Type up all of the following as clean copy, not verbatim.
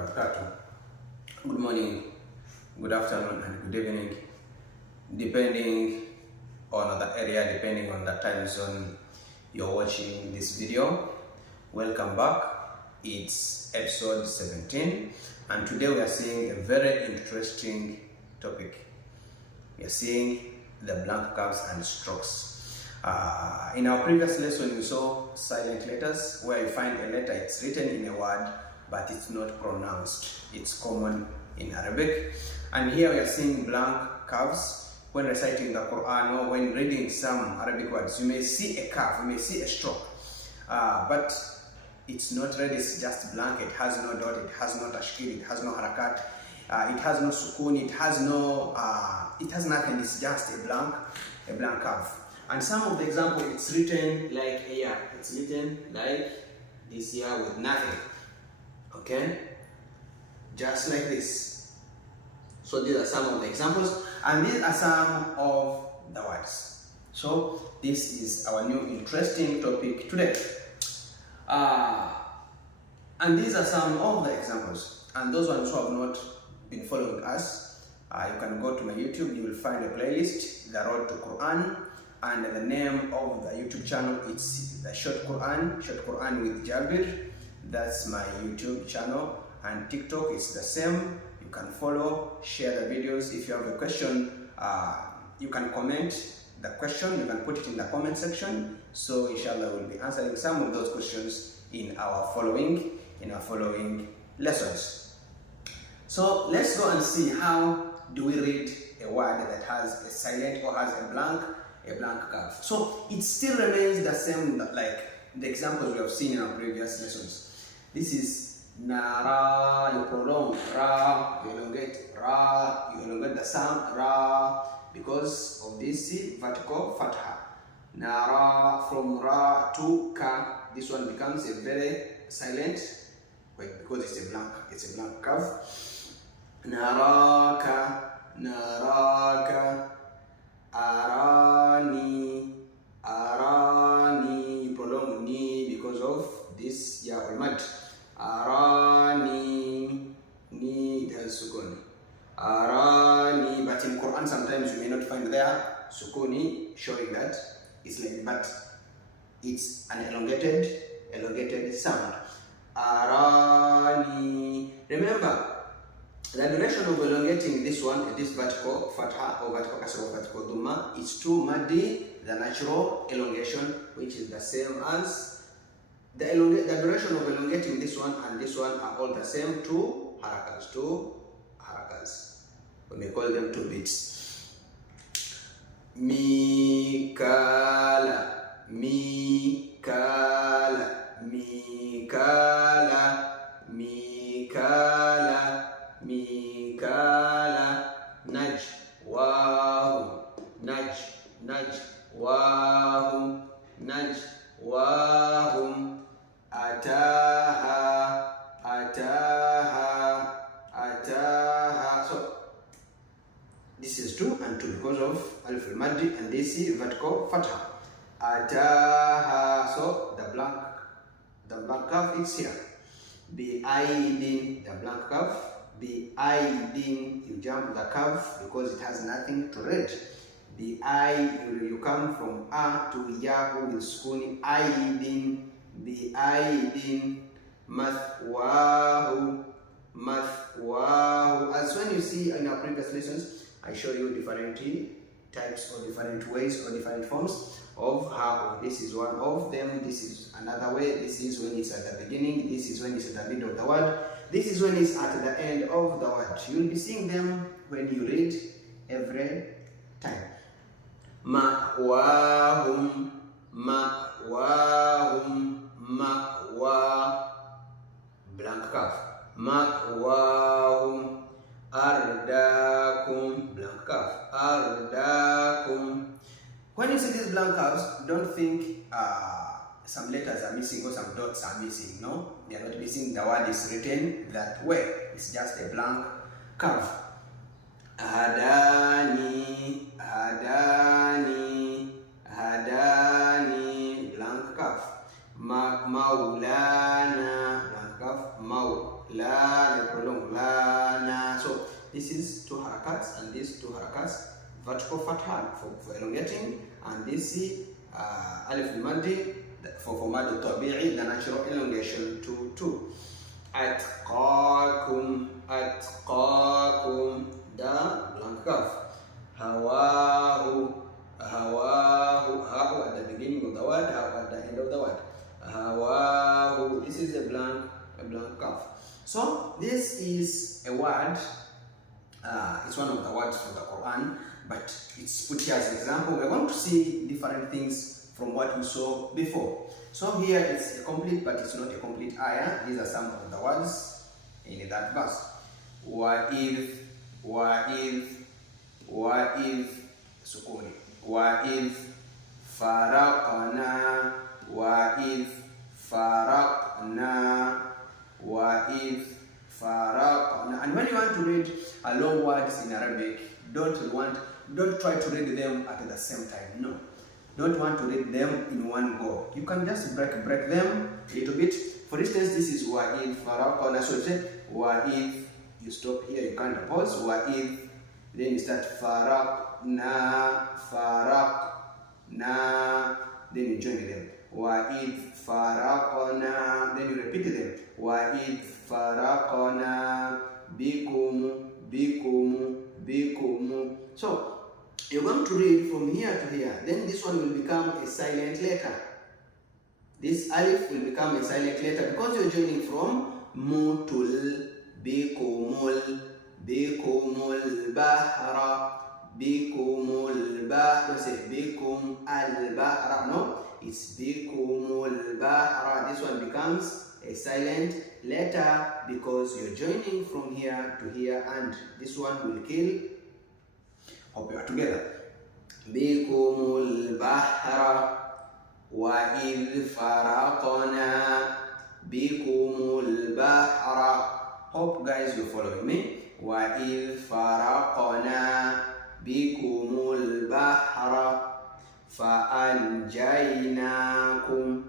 wabarakatuh. Good morning, good afternoon, and good evening, depending on the area, depending on the time zone you're watching this video. Welcome back. It's episode 17, and today we are seeing a very interesting topic. We are seeing the blank curves and strokes. In our previous lesson, we saw silent letters, where you find a letter, it's written in a word, but it's not pronounced. It's common in Arabic. And here we are seeing blank curves. When reciting the Quran or when reading some Arabic words, you may see a curve, you may see a stroke, but it's not red, it's just blank. It has no dot, it has no tashkil, it has no harakat, it has no sukun, it has nothing. It's just a blank curve. And some of the example, it's written like here. It's written like this here with nothing. Okay, just like this. So these are some of the examples, and these are some of the words. So this is our new interesting topic today. And these are some of the examples. And those ones who have not been following us, you can go to my YouTube. You will find a playlist, The Road to Quran, and the name of the YouTube channel, it's the Short Quran with Jabir. That's my YouTube channel. And TikTok is the same. You can follow, share the videos. If you have a question, you can comment the question, you can put it in the comment section. So inshallah we'll be answering some of those questions in our following lessons. So let's go and see how do we read a word that has a silent or has a blank curve. So it still remains the same like the examples we have seen in our previous lessons. This is nara, you prolong ra, you elongate ra, you elongate the sound ra because of this vertical fatha. Nara, from ra to ka, this one becomes a very silent because it's a blank curve. Naraka, arani, you prolong ni because of this ya mad. Arani, ni, it has sukun. Arani, but in Quran sometimes you may not find there sukuni showing that it's like, but it's an elongated sound. Arani. Remember, the duration of elongating this one, this vertical fatha or vertical kasra or vertical dhamma, is to maddi, the natural elongation, which is the same as the duration of elongating this one and this one are all the same, two harakas. We may call them 2 beats. Mikala, najwahum, ataha. So this is 2 and 2 because of alif al-maddi, and this is vertical fatha. Ataha. So the blank curve is here. Bi aidin, the blank curve. Bi aidin, you jump the curve because it has nothing to read. Bi aidin, you come from a to ya with sukuni. Aidin, bi aidin. Mathwahu. As when you see in our previous lessons, I show you different types or different ways or different forms of how. This is one of them, this is another way. This is when it's at the beginning, this is when it's at the middle of the word, this is when it's at the end of the word. You'll be seeing them when you read every time. Ma'wahum, blank curve. Ma'wahum, ardakum, blank curve. Ardakum. When you see these blank curves, don't think some letters are missing or some dots are missing. No, they are not missing. The word is written that way. It's just a blank curve. Hadani, blank curve. Maulana, blank curve. Maulana, harakas, and these 2 harakas, vertical fatha for elongating, and this alif al-maddi for mad tabi'i, the natural elongation to 2. Atqakum, atqakum, the blank kaf. Hawahu, hawahu, haw at the beginning of the word, haw at the end of the word. Hawahu, this is a blank kaf. So this is a word, it's one of the words from the Quran, but it's put here as an example. We're going to see different things from what we saw before. So here it's a complete, but it's not a complete ayah. These are some of the words in that verse. Wa'idh, wa'idh, wa'idh, sukuni. Wa'idh faraqna, wa'idh faraqna, wa'idh faraqna. And when you want to read long words in Arabic, don't try to read them at the same time. No. Don't want to read them in one go. You can just break them a little bit. For instance, this is wa'idh faraqna. So you say wa'idh, you stop here, you can't pause. Wa'idh, then you start faraqna, faraqna, then you join them. Wa'idh faraqna, then you repeat them. Wa'idh faraqna bikum, bikum, bikum. So you're going to read from here to here. Then this one will become a silent letter. This alif will become a silent letter because you're joining from mutul, bikumul, bikumul bahra, bikumul bahra. Don't say bikum al bahra. No, it's bikumul bahra. This one becomes a silent letter because you're joining from here to here, and this one will kill. Hope you are together. Bikumul bahra wa idh faraqna, bikumul bahra. Hope guys you're following me. Wa idh faraqna bikumul bahra fa'anjaynakum,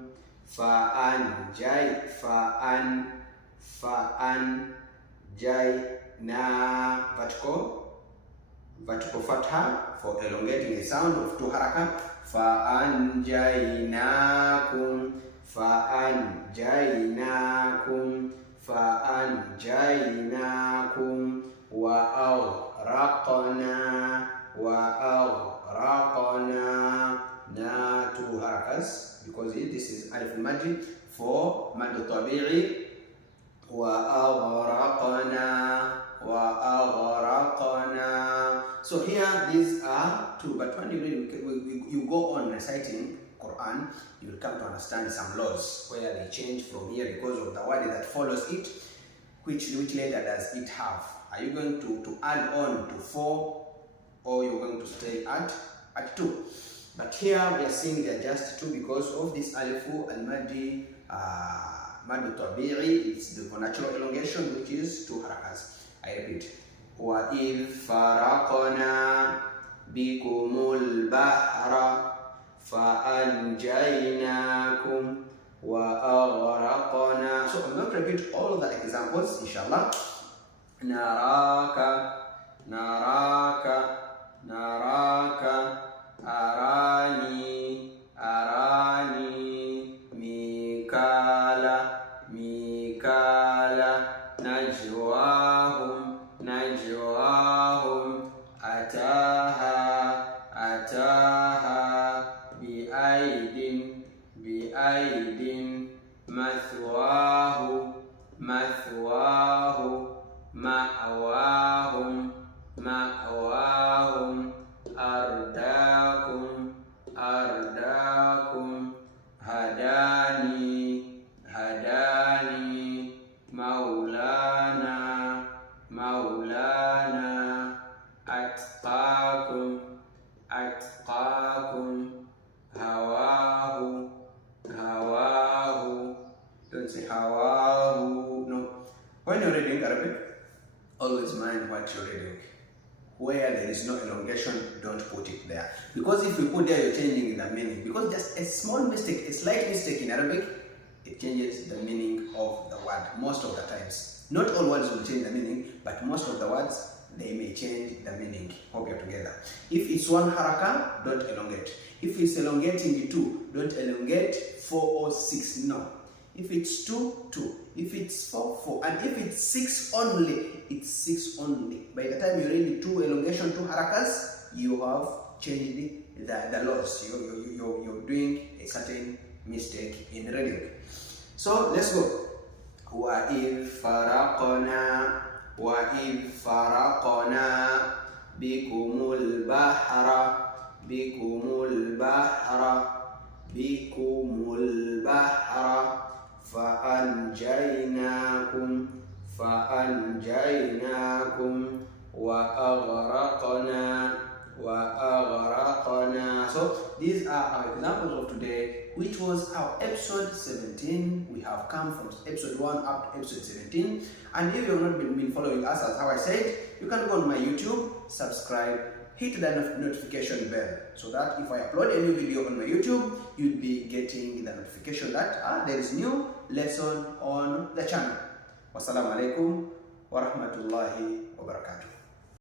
vertical fatha for elongating a sound of 2 haraka. Fa'anjaynakum, fa'anjaynakum, fa'anjaynakum, wa aghraqna, na 2 harakas because this is alif al-maddi for mad tabi'i. Wa aghraqna. So here these are 2, but when you go on reciting Quran, you will come to understand some laws where they change from here because of the word that follows it. Which letter does it have? Are you going to add on to 4, or you're going to stay at 2? But here we are seeing they are just 2 because of this alifu al-maddi mad tabi'i. It's the natural elongation, which is 2 harakas. I repeat. Wa idh faraqna bikumul bahra fa'anjaynakum wa aghraqna. So I'm going to repeat all of the examples, inshallah. Naraka, naraka, naraka, arani, arani, mikala, mikala, najwahum, najwahum, ataha, ataha, biaidin, biaidin, mathwahu, mathwahu, ma'wahum, ma'wahum, ardakum, ardakum, hadani, hadani, maulana, maulana, atqakum, atqakum, hawahu, hawahu. Don't say hawahu, no. When you're reading Arabic, always mind what you're reading. Where there is no elongation, don't put it there. Because if you put there, you're changing the meaning. Because just a small mistake, a slight mistake in Arabic, it changes the meaning of the word most of the times. Not all words will change the meaning, but most of the words they may change the meaning. Hope you're together. If it's 1 haraka, don't elongate. If it's elongating 2, don't elongate 4 or 6. No. If it's 2, 2. If it's 4, 4. And if it's 6 only, it's 6 only. By the time you read 2 elongation, 2 harakas, you have changed the laws. You're doing a certain mistake in reading. So let's go. وَإِذْ فَرَقْنَا بِكُمُ الْبَحْرَ فَأَنْجَيْنَاكُمْ وَأَغْرَقْنَا. So these are our examples of today, which was our episode 17. We have come from episode 1 up to episode 17. And if you have not been following us, as how I said, you can go on my YouTube, subscribe, hit the notification bell, so that if I upload a new video on my YouTube, you'll be getting the notification that there is new lesson on the channel. Wassalamu alaikum wa rahmatullahi wa barakatuh.